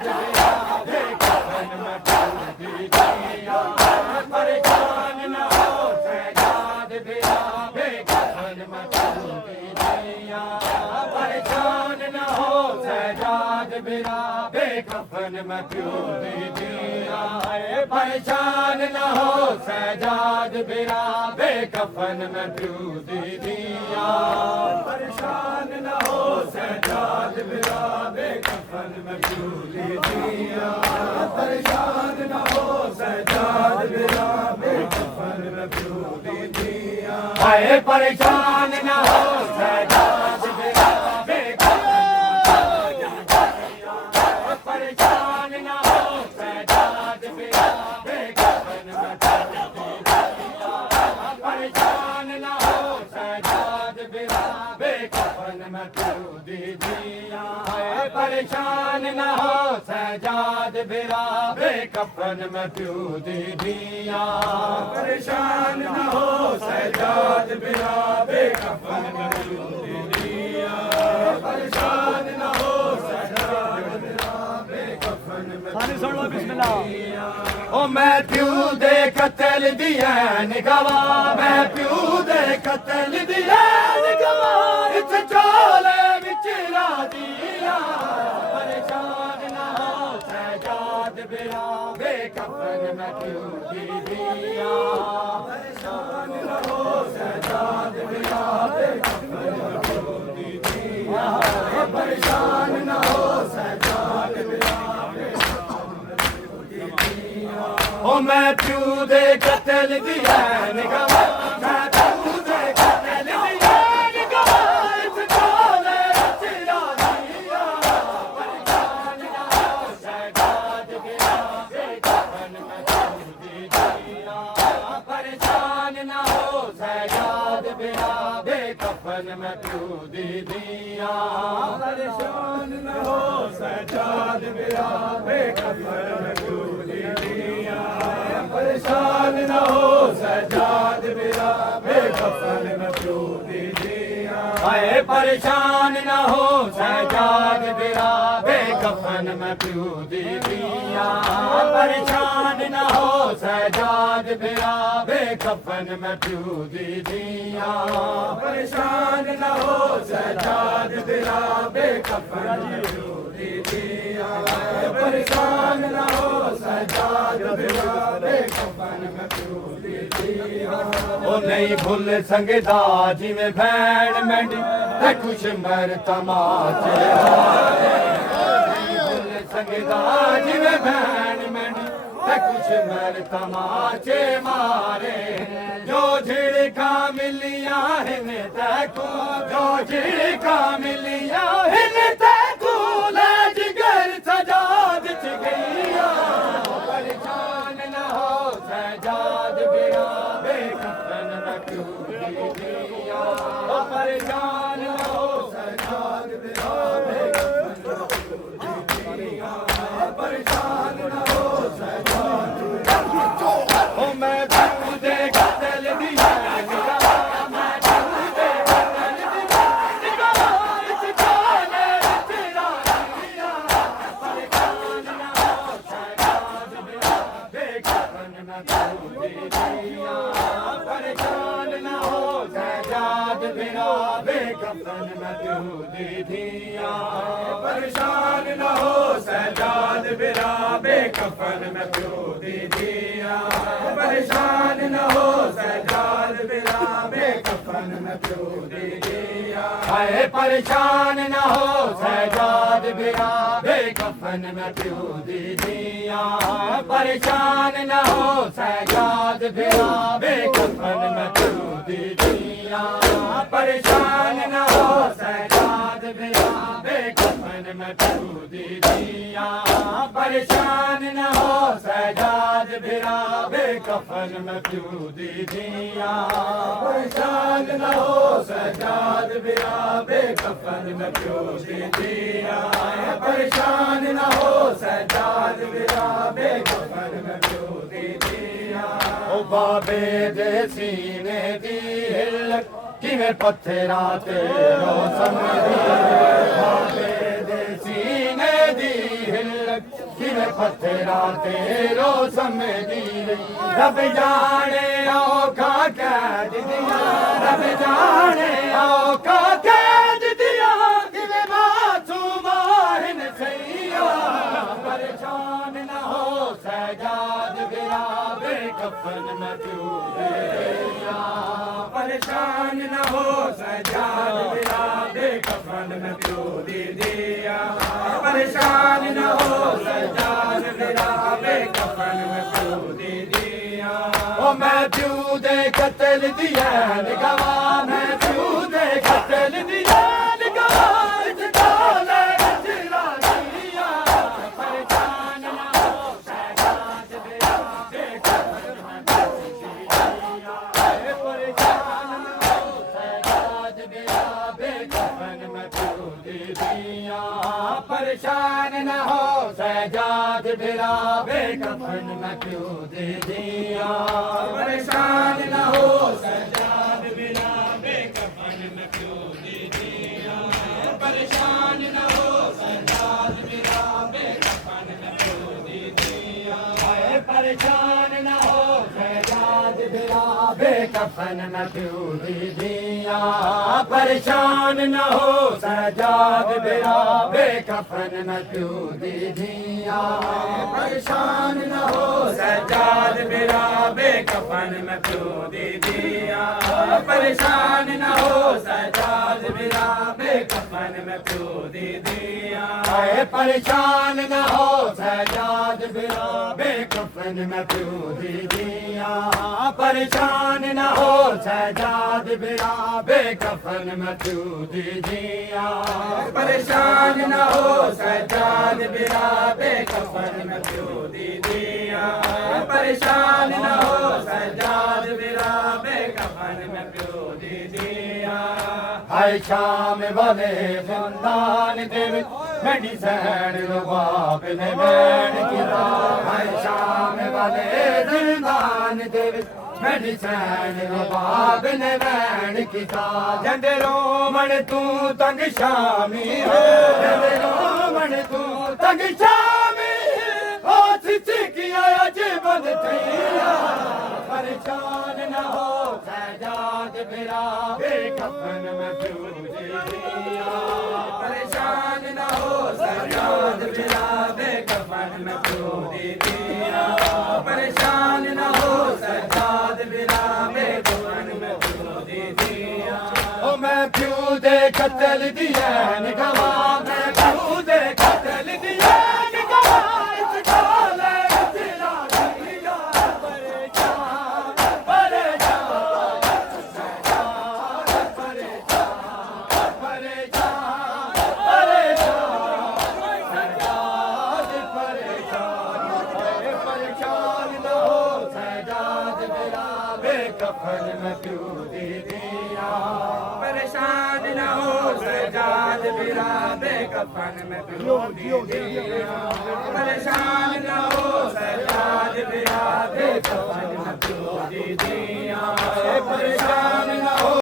बेकफन में प्यूदी दिया परेशान न हो सजाद बिरा बेकफन में प्यूदी दिया परेशान न हो सजाद बिरा बेकफन में प्यूदी दिया परेशान न हो सजाद बिरा बेकफन में प्यूदी दिया परेशान न हो सजाद बिरा बेकफन में प्यूदी दिया परेशान न हो सजाद बिरा बेकफन में प्यूदी दिया आए परेशान न हो सजाद बिरा परेशान न हो सजाद बिरा बेकफन में परेशान न हो सजाद बिरा बेकफन में प्यूदी दिया परेशान न हो सजाद बिरा बेकफन में प्यूदी दिया परेशान न हो सजाद बिरा बेकफन में प्यूदी दिया परेशान न हो सजाद बिरा बेकफन में सुन लो बिस्मिल्लाह ओ मैं प्यू दे कतल दिया निगवा मैं प्यू दे कतल दिया निगवा इस चोले विच ला दिया परेशान न हो सजाद बिरा बेकफन में प्यूदी दिया परेशान न हो सजाद बिरा बेकफन में प्यूदी दिया परेशान न हो सजाद बिरा ओ मैं प्यू दे कतल दिया निगवा मैं प्यू दे कतल दिया निगवा इस चोले विच ला दिया परेशान न हो सजाद बिरा बेकफन में प्यूदी दिया परेशान न हो सजाद बिरा बेकफन में प्यूदी दिया परेशान न हो सजाद बिरा बेकफन में प्यूदी दिया परेशान न हो सजाद बिरा बेकफन में प्यूदी दिया आए परेशान न हो सजाद बिरा बेकफन में प्यूदी दिया परेशान न हो सजाद बिरा बेकफन में प्यूदी दिया परेशान न हो सजाद बिरा बेकफन में प्यूदी दिया परेशान न हो सजाद बिरा बेकफन में प्यूदी दिया ओ नहीं भूल संगदा जिवें भैन मंडी ते कुछ मर तमाचे भूल संगदा जिवें भैन मंडी ते कुछ मर तमाचे मारे जो झिड़का मिलिया हिन तैको जो झिड़का मिलिया हिन तैको ले जिगर सजाद च गईया परेशान न हो सजाद बिरा बेकफन में प्यूदी दिया परेशान न हो सजाद बिरा बेकफन में प्यूदी दिया परेशान न हो सजाद ओ मैं प्यू दे कतल दिया मैं प्यू दे कतल दिया इस चोले विच ला दिया परेशान न हो सजाद बिरा बेकफन में प्यूदी दिया परेशान न हो सजाद बिरा बेकफन में प्यूदी दिया परेशान न हो सजाद बिरा बेकफन में प्यूदी दिया परेशान न हो सजाद बिरा बेकफन में प्यूदी दिया हाय परेशान न हो सजाद बिरा बेकफन में प्यूदी दिया परेशान न हो सजाद बिरा बेकफन में प्यूदी दिया परेशान न हो सजाद बिरा बेकफन में प्यूदी दिया परेशान न हो सजाद बिरा बेकफन में प्यूदी दिया परेशान न हो सजाद बिरा बेकफन में प्यूदी दिया परेशान न हो सजाद बिरा बेकफन में प्यूदी दिया ओ बाबे दे सीने दी हिलक किवें पत्थरां ते रोशन दी बाबे दे सीने दी हिलक पत्थरा तेरो समझी रब जाने औखा कैद दिया रब जाने औखा कैद दिया किले मासूमाहिन सैया परेशान न हो सजाद बिरा बेकफन में क्यों दिया परेशान न हो सजाद बिरा बेकफन में क्यों दिया परेशान न हो सजाद बिरा बेकफन में क्यों दिया ओ मैं क्यों दे कत्ल दिया निगवा मैं क्यों दे कत्ल दिया निगवा डाले जिरा दिया परेशान न हो सजाद बिरा बेकफन में क्यों दिया परेशान न हो सजाद बिरा बेकफन में क्यों दिया परेशान न हो सजाद बिरा बेकफन में क्यों दे दिया परेशान न हो सजाद बिरा बेकफन में क्यों दे दिया परेशान न हो सजाद बिरा बेकफन में क्यों दे दिया परेशान न हो सजाद बिरा बेकफन में क्यों दे दिया परेशान न हो सजाद बिरा बेकफन में क्यों दे दिया परेशान न हो सजाद बिरा बेकफन में क्यों दे दिया परेशान न हो सजाद बिरा बेकफन में क्यों दे दिया परेशान न हो सजाद बिरा बेकफन में क्यों दे दिया परेशान न हो सजाद बिरा बेकफन में क्यों दे दिया परेशान न हो सजाद बिरा बेकफन में क्यों दे दिया परेशान न हो सजाद बिरा बेकफन में क्यों दे दिया हाय शाम वाले जिंदान देव मेडिसन रुबाब ने बैठ किया हाय शाम वाले जिंदान देव मेडिसन रुबाब ने बैठ किया जंदरो मन तू तंग शामी हो जंदरो मन तू तंग शामी हो सिची किया जीवन थैया परेशान न हो सजाद बिरा बेकफन में क्यों दे दिया परेशान न हो सजाद बिरा बेकफन में क्यों दे दिया परेशान न हो सजाद बिरा बेकफन में क्यों दे दिया ओ मैं क्यों दे कत्ल दिया निगवा मैं क्यों दे कत्ल दिया निगवा इस डाले जिरा दिया परेशान परेशान परेशान परेशान परेशान न हो सजाद बिरा बेकफन में क्यों दे दिया परेशान न हो सजाद बिरा बेकफन में क्यों दे दिया परेशान न हो सजाद बिरा बेकफन में क्यों दे दिया परेशान न हो